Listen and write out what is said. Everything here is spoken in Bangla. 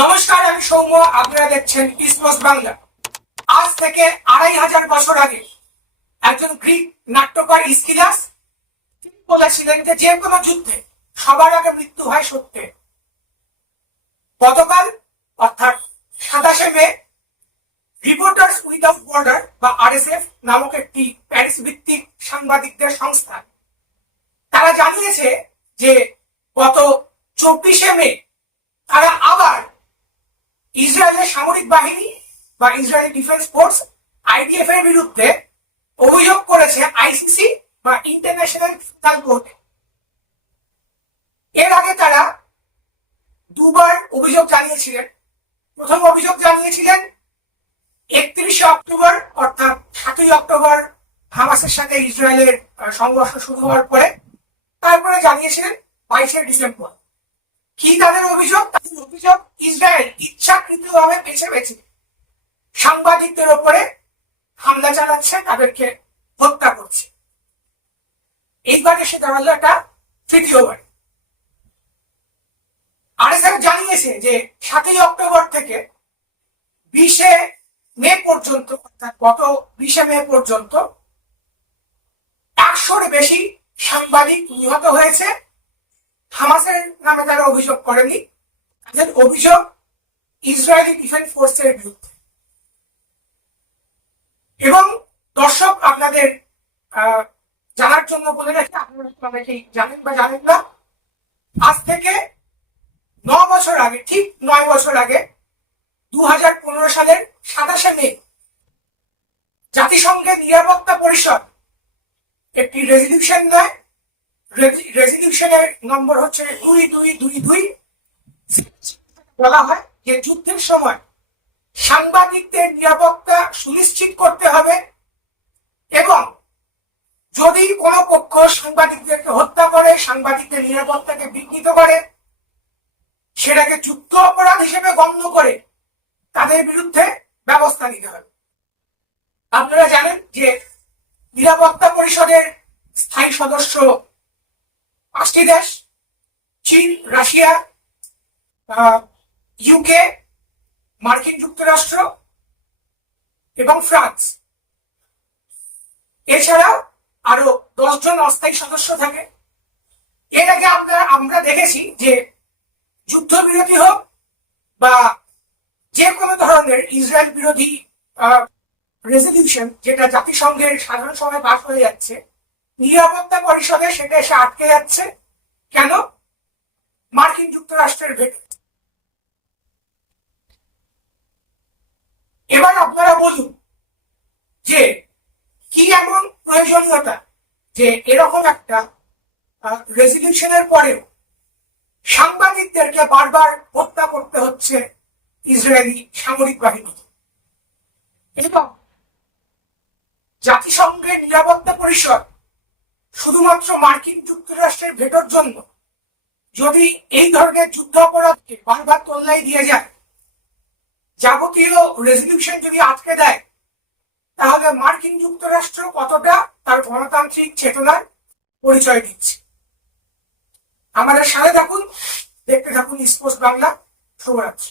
নমস্কার, আমি সৌম্য, আপনারা দেখছেন ইসমস বাংলা। আজ থেকে আড়াই হাজার বছর আগে একজন গ্রিক নাট্যকার ইস্কিলাস বলেছিলেন যে যে কোনো যুদ্ধে সবার আগে মৃত্যু হয় সত্যে। গতকাল, অর্থাৎ সাতাশে মে রিপোর্টার্স উইদাউট বর্ডার বা আরএসএফ নামক একটি প্যারিস ভিত্তিক সাংবাদিকদের সংস্থা, তারা জানিয়েছে যে গত চব্বিশে মে তারা আবার ইসরায়েলের সামরিক বাহিনী বা ইসরায়েলি ডিফেন্স ফোর্স আইডিএফ এর বিরুদ্ধে অভিযোগ করেছে আইসিসি বা ইন্টারন্যাশনাল ক্রিমিনাল কোর্টে। এর আগে তারা দুবার অভিযোগ জানিয়েছিলেন। প্রথম অভিযোগ জানিয়েছিলেন একত্রিশে অক্টোবর, অর্থাৎ সাতই অক্টোবর হামাসের সাথে ইসরায়েলের সংঘর্ষ শুরু হওয়ার পরে। তারপরে জানিয়েছিলেন বাইশে ডিসেম্বর। কি তাদের অভিযোগ? তাদের অভিযোগ, ইসরায়েল ইচ্ছাকৃতভাবে বেছে বেছে সাংবাদিকদের ওপরে হামলা চালাচ্ছে, তাদেরকে হত্যা করছে। এইবার এসে দাঁড়াল একটা তৃতীয়বার আরএসএফ জানিয়েছে যে সাতই অক্টোবর থেকে বিশে মে পর্যন্ত, অর্থাৎ গত বিশে মে পর্যন্ত একশোর বেশি সাংবাদিক নিহত হয়েছে। হামাসের নামে তারা অভিযোগ করেনি তাদের অভিযোগ ইসরায়েলি ডিফেন্স ফোর্সের বিরুদ্ধে। এবং দর্শক আপনাদের জানার জন্য বলে রাখি, আপনারা অনেকেই জানেন বা জানেন না? আজ থেকে ন বছর আগে, ঠিক নয় বছর আগে দু হাজার পনেরো সালের সাতাশে মে, জাতিসংঘের নিরাপত্তা পরিষদ একটি রেজলিউশন দেয়। রেজলিউশনের নম্বর হচ্ছে দুই দুই দুই দুই। বলা হয় যে যুদ্ধের সময় সাংবাদিকদের নিরাপত্তা সুনিশ্চিত করতে হবে এবং যদি কোনো পক্ষ সাংবাদিকদেরকে হত্যা করে, সাংবাদিকদের নিরাপত্তাকে বিঘ্নিত করে, সেটাকে যুদ্ধ অপরাধ হিসেবে গণ্য করে তাদের বিরুদ্ধে ব্যবস্থা নিতে হবে। আপনারা জানেন যে নিরাপত্তা পরিষদের স্থায়ী সদস্য পাঁচটি দেশ, চীন, রাশিয়া ইউকে মার্কিন যুক্তরাষ্ট্র এবং ফ্রান্স। এছাড়াও আরও দশজন অস্থায়ী সদস্য থাকে। এর আগে আমরা আমরা দেখেছি যে যুদ্ধবিরতি হোক বা যে কোনো ধরনের ইসরায়েল বিরোধী রেজলিউশন যেটা জাতিসংঘের সাধারণ সভায় পাশ হয়ে যাচ্ছে, নিরাপত্তা পরিষদে সেটা এসে আটকে যাচ্ছে। কেন? মার্কিন যুক্তরাষ্ট্রের ভেতর। এবার আপনারা বলুন যে কি এমন প্রয়োজনীয়তা যে এরকম একটা রেজলিউশনের পরেও সাংবাদিকদেরকে বারবার হত্যা করতে হচ্ছে ইসরায়েলি সামরিক বাহিনী। এবং জাতিসংঘের নিরাপত্তা পরিষদ শুধুমাত্র মার্কিন যুক্তরাষ্ট্রের ভেটোর জন্য। যদি এই ধরনের যুদ্ধ অপরাধকে বারবার তোল্লাই দিয়ে যায়, যাবতীয় রেজলিউশন যদি আটকে দেয়, তাহলে মার্কিন যুক্তরাষ্ট্র কতটা তার গণতান্ত্রিক চেতনার পরিচয় দিচ্ছে? আমাদের সাথে থাকুন, দেখতে থাকুন স্পোর্টস বাংলা, শুভরাত্রি।